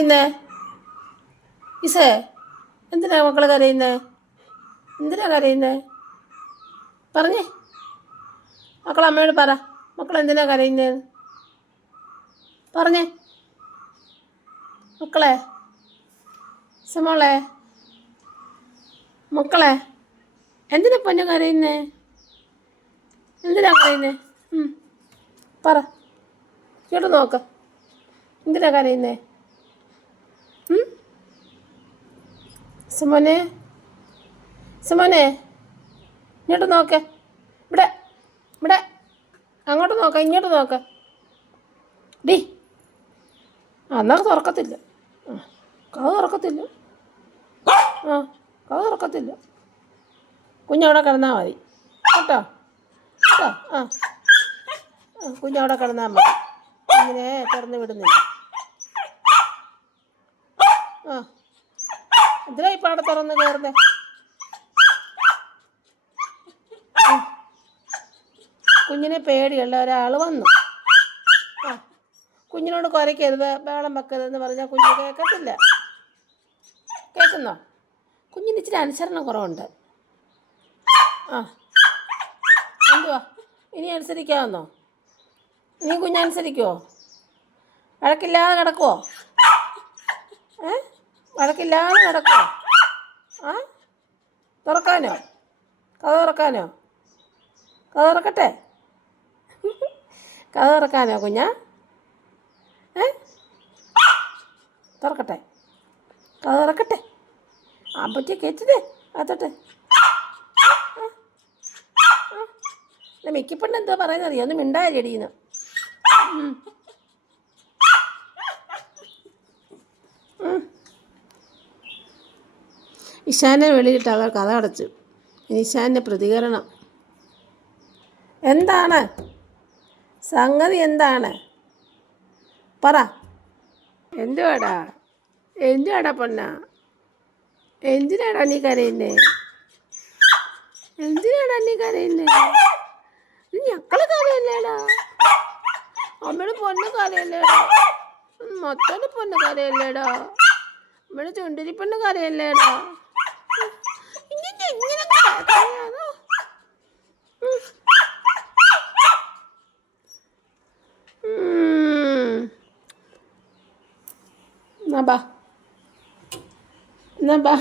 ഇന്നേ ഇസേ എന്തിനാ മക്കളെ കരയുന്നേ? എന്തിനാ കരയുന്നേ? പറഞ്ഞേ മക്കൾ അമ്മയോട് പറ. മക്കൾ എന്തിനാ കരയുന്നേ പറഞ്ഞേ. മക്കളെ സമോളെ മക്കളെ എന്തിനാ പൊന്നു കരയുന്നേ? എന്തിനാ കരയുന്നേ? പറ. കേട്ട് നോക്ക. എന്തിനാ കരയുന്നേ? സുമോനെ സുമോനെ ഇങ്ങോട്ട് നോക്ക്. ഇവിടെ ഇവിടെ അങ്ങോട്ട് നോക്ക, ഇങ്ങോട്ട് നോക്ക. ഡി എന്നാൽ തുറക്കത്തില്ല. കഥ തുറക്കത്തില്ല. കഥ തുറക്കത്തില്ല. കുഞ്ഞവിടെ കിടന്നാൽ മതി കേട്ടോ. കേട്ടോ കുഞ്ഞവിടെ കിടന്നാൽ മതി. ഇങ്ങനെ തുറന്ന് വിടുന്നില്ല. എന്തിനാ ഇപ്പം അവിടെ തുറന്ന് കയറുന്നേ? കുഞ്ഞിനെ പേടിയുള്ള ഒരാൾ വന്നു. കുഞ്ഞിനോട് കുരയ്ക്കരുത്, ബഹളം വെക്കരുതെന്ന് പറഞ്ഞാൽ കുഞ്ഞ് കേൾക്കത്തില്ല. കേൾക്കുന്നോ? കുഞ്ഞിന് ഇച്ചിരി അനുസരണ കുറവുണ്ട്. എന്തുവാ ഇനി അനുസരിക്കാമെന്നോ? ഇനി കുഞ്ഞനുസരിക്കുമോ? വഴക്കില്ലാതെ കിടക്കുമോ? വഴക്കില്ലാതെ കിടക്കുമോ? തുറക്കാനോ? കഥ തുറക്കാനോ? കഥ തുറക്കട്ടെ? കഥ തുറക്കാനോ കുഞ്ഞാ? തുറക്കട്ടെ? കഥ തുറക്കട്ടെ? അപ്പച്ചി കയറ്റതേ അതട്ടെ. മിക്കപ്പെണ്ണ് എന്തോ പറയുന്നറിയോ? ഒന്ന് മിണ്ടായ ചെടിയെന്ന്. ഇഷാനെ വെളിയിലിട്ട് അവർ കഥ അടച്ചു. ഇഷാൻ്റെ പ്രതികരണം എന്താണ്? സംഗതി എന്താണ്? പറ. എന്തുവാടാ? എന്തുവാടാ പൊന്ന? എന്തിനാടാ നീ കരയുന്നേ? എന്തിനാടാ നീ കരയുന്നേ? ഞക്കള് കരയല്ലേടാ? അമ്മയുടെ പൊണ്ണ് കരയല്ലേടാ? മൊത്തം പൊണ്ണ് കരയല്ലേടാ? അമ്മയുടെ ചുണ്ടിരി പെണ്ണ് കരയല്ലേടാ? ഇങ്ങനെ കരയാതോ? എന്നാ ബാ.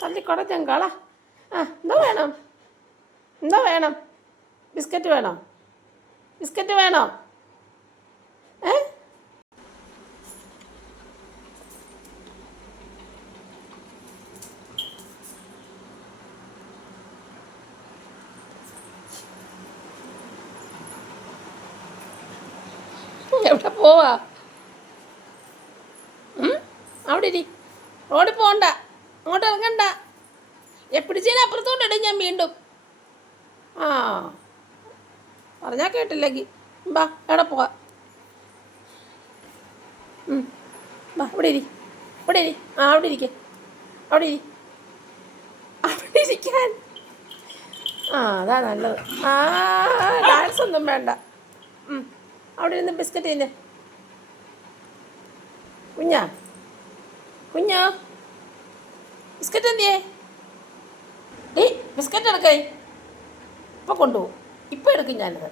തള്ളിക്കൊട ചെങ്കാള. എന്താ വേണം? എന്താ വേണം? ബിസ്ക്കറ്റ് വേണോ? ബിസ്ക്കറ്റ് വേണോ? എവിടെ പോവാ? അവിടെ ഇരി. റോഡിൽ പോകണ്ട, അങ്ങോട്ട് ഇറങ്ങണ്ട. എപ്പിടിച്ചതിന് അപ്പുറത്തോട്ടിടും ഞാൻ വീണ്ടും. പറഞ്ഞാൽ കേട്ടില്ലെങ്കിൽ ബാ. എവിടെ പോവാ? ബാ ഇവിടെ ഇരി. ഇവിടെ ഇരി. അവിടെ ഇരിക്കേ. അവിടെ ഇരി. അവിടെ ഇരിക്കാൻ. അതാ നല്ലത്. ഡാൻസ് ഒന്നും വേണ്ട. അവിടെ ഇരുന്ന് ബിസ്ക്കറ്റ് തിന്നെ. കുഞ്ഞാ ബിസ്ക്കറ്റ് എന്തിയേ? ഡീ ബിസ്ക്കറ്റ് എടുക്കേ. ഇപ്പം കൊണ്ടുപോകും. ഇപ്പം എടുക്കും ഞാനത്.